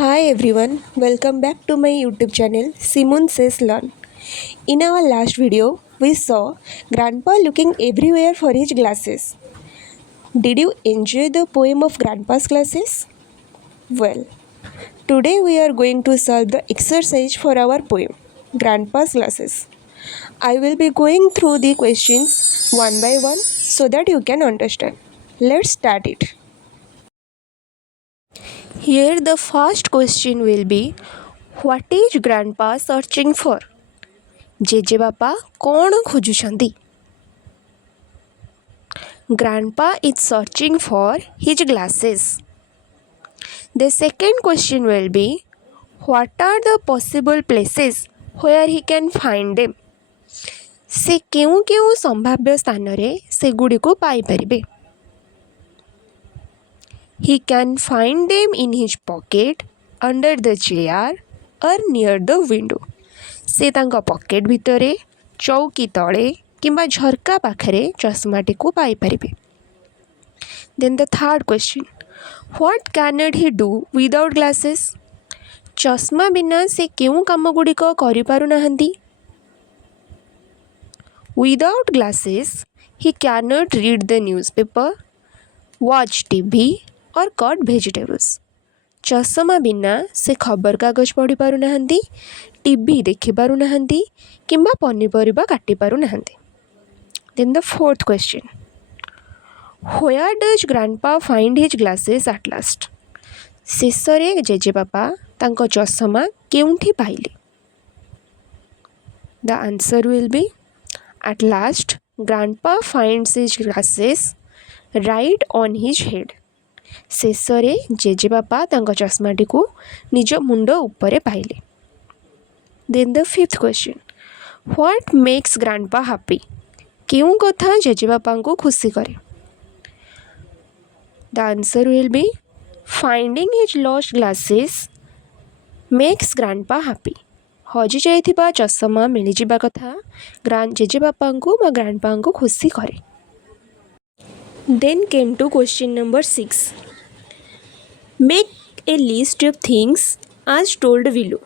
Hi everyone, welcome back to my YouTube channel Simon Says Learn. In our last video, we saw Grandpa looking everywhere for his glasses. Did you enjoy the poem of Grandpa's glasses? Well, today we are going to solve the exercise for our poem, Grandpa's Glasses. I will be going through the questions one by one so that you can understand. Let's start it. Here the first question will be, what is Grandpa searching for? ଜେଜେବାପା କ'ଣ ଖୋଜୁଛନ୍ତି? Grandpa is searching for his glasses. The second question will be, what are the possible places where he can find them? ସେ କେଉଁ କେଉଁ ସମ୍ଭାବ୍ୟ ସ୍ଥାନରେ ସେଗୁଡ଼ିକୁ ପାଇପାରିବେ? He can find them in his pocket, under the chair or near the window. ସେ ତାଙ୍କ pocket ଭିତରେ, ଚୌକି ତଳେ କିମ୍ବା ଝରକା ପାଖରେ ଚଷମାଟିକୁ ପାଇପାରିବେ. Then the third question, what cannot he do without glasses? ଚଷମା ବିନା ସେ କେଉଁ କାମ ଗୁଡ଼ିକ କରିପାରୁନାହାନ୍ତି? Without glasses, he cannot read the newspaper, watch TV or cut vegetables. ଚଷମା ବିନା ସେ ଖବରକାଗଜ ପଢ଼ିପାରୁନାହାନ୍ତି, ଟିଭି ଦେଖିପାରୁନାହାନ୍ତି କିମ୍ବା ପନିପରିବା କାଟିପାରୁନାହାନ୍ତି. Then the fourth question, where does Grandpa find his glasses at last? ଶେଷରେ ଜେଜେବାପା ତାଙ୍କ ଚଷମା କେଉଁଠି ପାଇଲେ? The answer will be, at last Grandpa finds his glasses right on his head. ଶେଷରେ ଜେଜେବାପା ତାଙ୍କ ଚଷମାଟିକୁ ନିଜ ମୁଣ୍ଡ ଉପରେ ପାଇଲେ. Then the fifth question, what makes Grandpa happy? କେଉଁ କଥା ଜେଜେବାପାଙ୍କୁ ଖୁସି କରେ? The answer will be, finding his lost glasses makes Grandpa happy. ହଜିଯାଇଥିବା ଚଷମା ମିଳିଯିବା କଥା ଜେଜେବାପାଙ୍କୁ ବା ଗ୍ରାଣ୍ଡପାଙ୍କୁ ଖୁସି କରେ. Then came to question number 6. Make a list of things as told below.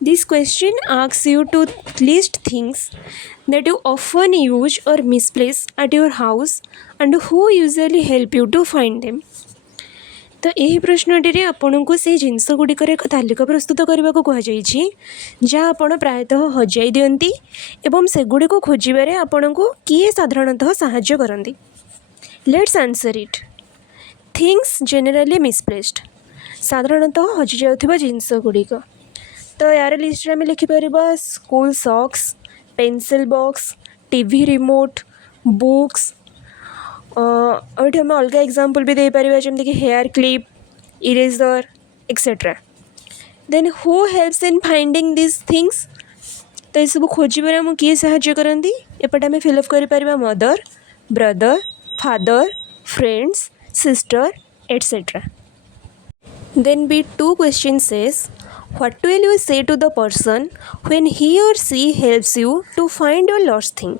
This question asks you to list things that you often use or misplace at your house and who usually help you to find them. तो यही प्रश्नटी आपको से जिनस गुड़िकर एक तालिका प्रस्तुत करने को कहुई जहाँ आपण प्रायतः हजाई दियंती एवं सेगुड़ी को खोजबारे आपण को किए साधारणतः साहाय्य करती. Let's answer it. Things generally misplaced, साधारणतः हजि जाउथिबा जिनस गुड़िक. तो यार लिस्ट में लिखिपर school socks, pencil box, TV remote, books. और आम अलग एग्जांपल भी दे पारिबा जमती कि hair clip, eraser etcetera. Then who helps in finding this things? तो ये सब खोजबार आम किए साहाय्य करती? एपटे आम फिलअप कर mother, brother, father, friends, sister, etc. Then B2 question says, what will you say to the person when he or she helps you to find your lost thing?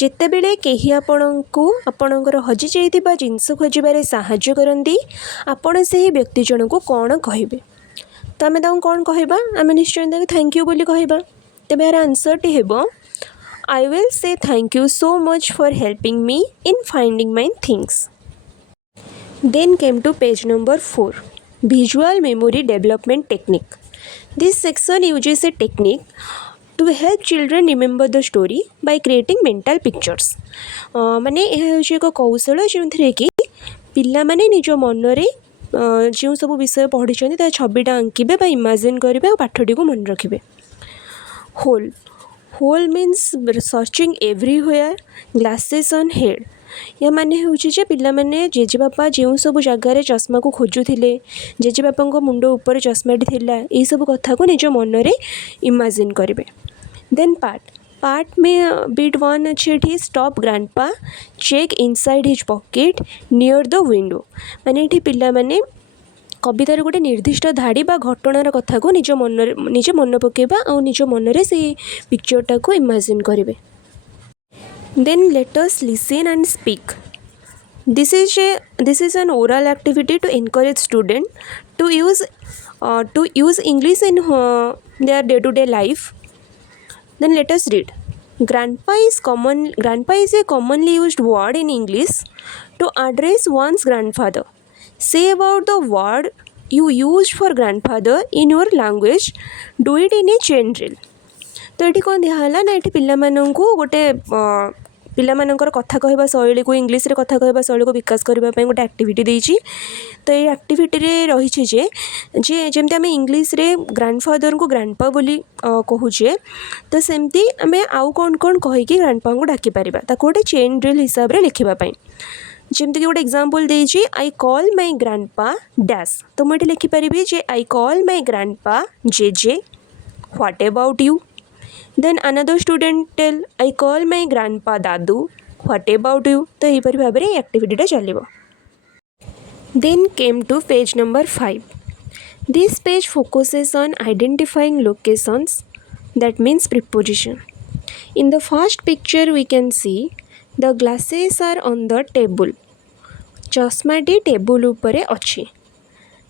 ଯେତେବେଳେ କେହି ଆପଣଙ୍କୁ ଆପଣଙ୍କର ହଜି ଯାଇଥିବା ଜିନିଷ ଖୋଜିବାରେ ସାହାଯ୍ୟ କରନ୍ତି, ଆପଣ ସେହି ବ୍ୟକ୍ତି ଜଣଙ୍କୁ କ'ଣ କହିବେ? ତ ଆମେ ତାଙ୍କୁ କ'ଣ କହିବା? ଆମେ ନିଶ୍ଚୟ ତାଙ୍କୁ ଥ୍ୟାଙ୍କ ୟୁ ବୋଲି କହିବା. ତେବେ ଏହାର ଆନ୍ସରଟି ହେବ, I will say thank you so much for helping me in finding my things. Then came to page number 4, visual memory development technique. This section uses a technique to help children remember the story by creating mental pictures. माने यह होची एक कौशल जो कि पिला माने निज मनरे जो सब विषय पढ़ी ता छविटा आंकिबे बा इमेजिन करिबे और पाठटी को मन रखिबे. Hole, hole means searching everywhere, glasses on head. या माने होची जे पिला माने जेजेबापा जो सब जगार चश्मा को खोजुथिले, जेजेबापा मुंड उपर चश्माटी थिला, ये सब कथा को निज मनरे इमेजिन करिवे. देन पार्ट में बिट 1 अच्छे stop grandpa, check inside his pocket near the window. माने ये पिला माने कवितार गोटे निर्दिष्ट धाड़ी बा घटनार कथा को निज मन पकेबा और निज मनरे से पिक्चरटा को इमेजिन करिवे. Then let us listen and speak. This is an oral activity to encourage student to use to use English in their day-to-day life. Then let us read. Grandpa is a commonly used word in English to address one's grandfather. Say about the word you used for grandfather in your language. Do it in a chain drill. तो ये कौन दिखाला ना ये पिलामानंकु गोटे पिलामानंकर कथा कहबा शैली को इंग्लिश रे कथा कहबा शैली को विकास करबा पई गोटे एक्टिविटी देछि। तो ये एक्टिविटी रे रहिछि जे जेमते आमे इंग्लिश रे ग्रैंडफादर को ग्रैंडपा बोली कहूचे तो सेमती आमे आउ कौन कौन कहि कि ग्रैंडपा को डाकी परिबा ताको गोटे चेन ड्रिल हिसाब रे लिखिबा पई। जेमती कि गोटे एग्जांपल देछि I call my grandpa dash तो मैं लिखि परिबी जे आई कॉल माय ग्रैंडपा जेजे what about you. Then another student tell I call my grandpa Dadu. What about you? तो यहीपरि भाव में एक्टिविटी चलो। Then came to page number 5. This page focuses on identifying locations, that means preposition. In the first picture we can see the glasses are on the table. चश्माटी table उपरे अच्छी.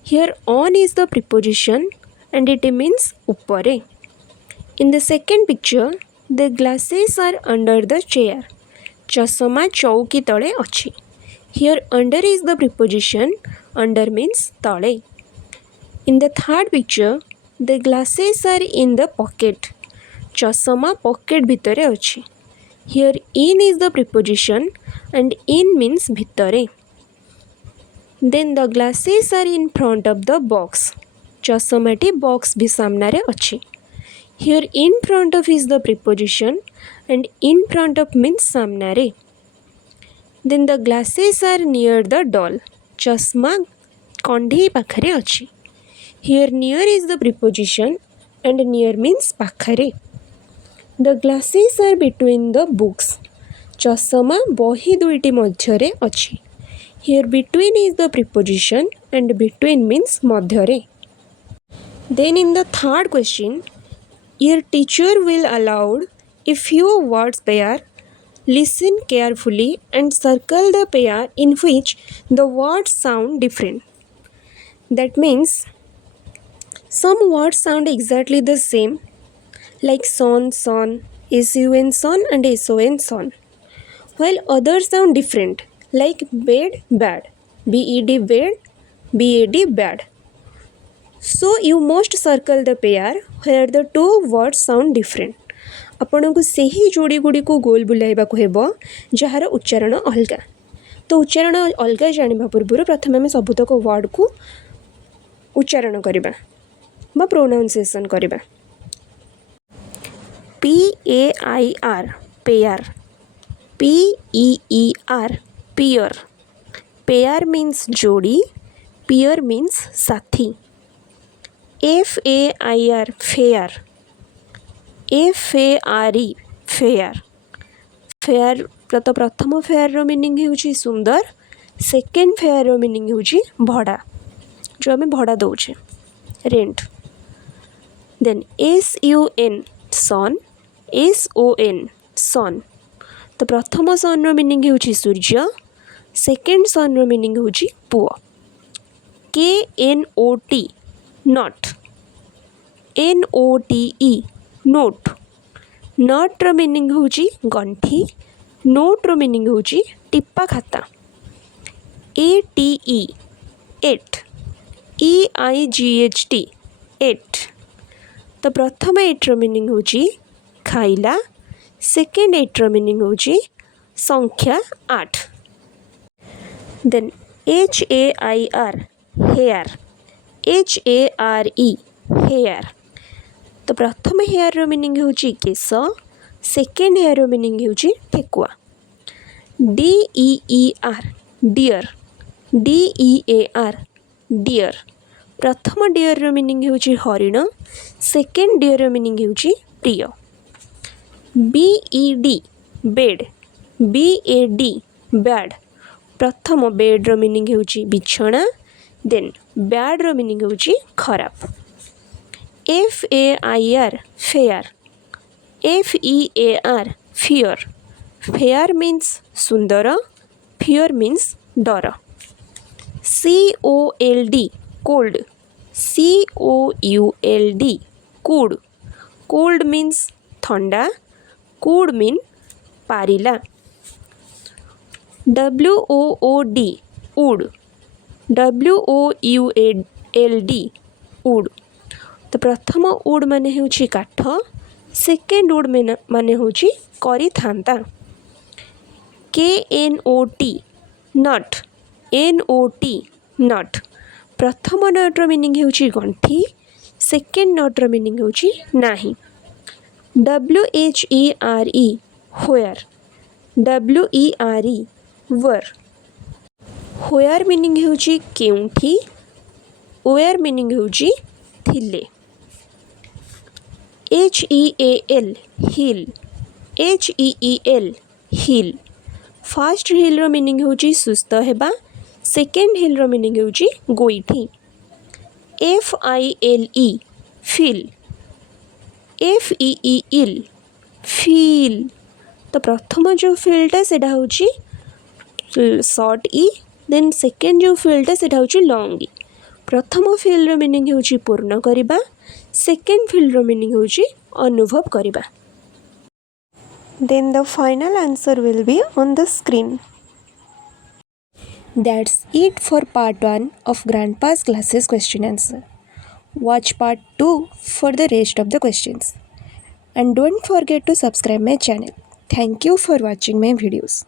Here on is the preposition and it means उपरे. In the second picture, the glasses are under the chair. चश्मा चौकी तले अच्छी. Here under is the preposition. Under means तले. In the third picture, the glasses are in the pocket. चश्मा pocket भितरे अच्छी. Here in is the preposition and in means भितरे. Then the glasses are in front of the box. चश्माटी box भी सामने अच्छी. Here in front of is the preposition and in front of means सामने. Then the glasses are near the doll. चश्मा कंढी पाखरे अच्छी. Here near is the preposition and near means पाखरे. The glasses are between the books. चश्मा बही दुईटी मध्यरे अच्छी. Here between is the preposition and between means मध्यरे. Then in the third question, your teacher will allow a few words pair. Listen carefully and circle the pair in which the words sound different. That means some words sound exactly the same, like son, son, sun, son and son, son, while others sound different, like bed, bad, bed, bed, bad, bad. So you must circle the pair where the two words sound different. आपण को सही जोड़ी गुड़ी को गोल बुलाइबा को हेबो जहार उच्चारण अलगा. तो उच्चारण अलगा जानिबा पूर्व प्रथम आम सबुतक वर्ड को उच्चारण करबा बा प्रोनाउंसिएशन करबा. PAIR pair, PEER pair. Pair means जोड़ी, पेयर मीन्स साथी. FAIR fair, FARE fair. Fair तो प्रथम फेयर रो मीनिंग होउची सुंदर, सेकेंड फेयर रो मीनिंग होउची भड़ा, जो आम भड़ा दौचे रेंट. देन SUN सन, SON सन. तो प्रथम सन रो मीनिंग होउची सूर्य, सेकेंड सन रो मीनिंग होउची पुओ. KNOT knot, NOTE note. Knot रो मीनिंग होउची गंठी, नोट रो मीनिंग होउची टिप्पा खाता. ATE ate, EIGHT eight. तो प्रथम एट रो मीनिंग होउची खाइला, सेकेंड एट रो मीनिंग होउची संख्या 8. Then HAIR hair, HARE hare. तो प्रथम हेयर रो मीनिंग होउची केस, सेकेंड हेयर रो मीनिंग होउची ठेकुआ. DEER deer, DEAR dear. प्रथम डियर रो मीनिंग होउची हरिण, सेकेंड डियर रो मीनिंग होउची प्रिय. BED bed, BAD bad. प्रथम बेड रो मीनिंग होउची बिछଣା, देन बैड रो मीनिंग होउची खराब. FAIR fair, FEAR fear. Fair means सुंदर, फियर मीन्स डर. COLD cold, COULD could. Cold means thanda, could mean पारिला. WOOD wood, WOULD wood. तो प्रथम wood माने होची काठ, सेकेंड wood माने होची करी थांता. KNOT नट, NOT नट. प्रथम नटर मीनिंग होची गंठी, सेकेंड नटर मीनिंग होची नाही. WHERE where, WERE where. where meaning होची केउंठी, where मीनिंग होची थिले. HEAL heal, HEEL heel. First heal रो मीनिंग होची सुस्थ हेबा, सेकेंड हिल रो मीनिंग होची गोईठी. FILE file, FEEL feel. तो प्रथम जो फिलटा सेटा होची शॉर्ट ई, देन सेकेंड जो फिलटा सेटा होची लॉन्ग ई. प्रथम फिल रो मीनिंग होची पूर्ण करिबा, सेकेंड फिल रो मीनिंग होची अनुभव करिबा. Then the final answer will be on the screen. That's it for part 1 of Grandpa's Classes question answer. Watch part 2 for the rest of the questions. And don't forget to subscribe my channel. Thank you for watching my videos.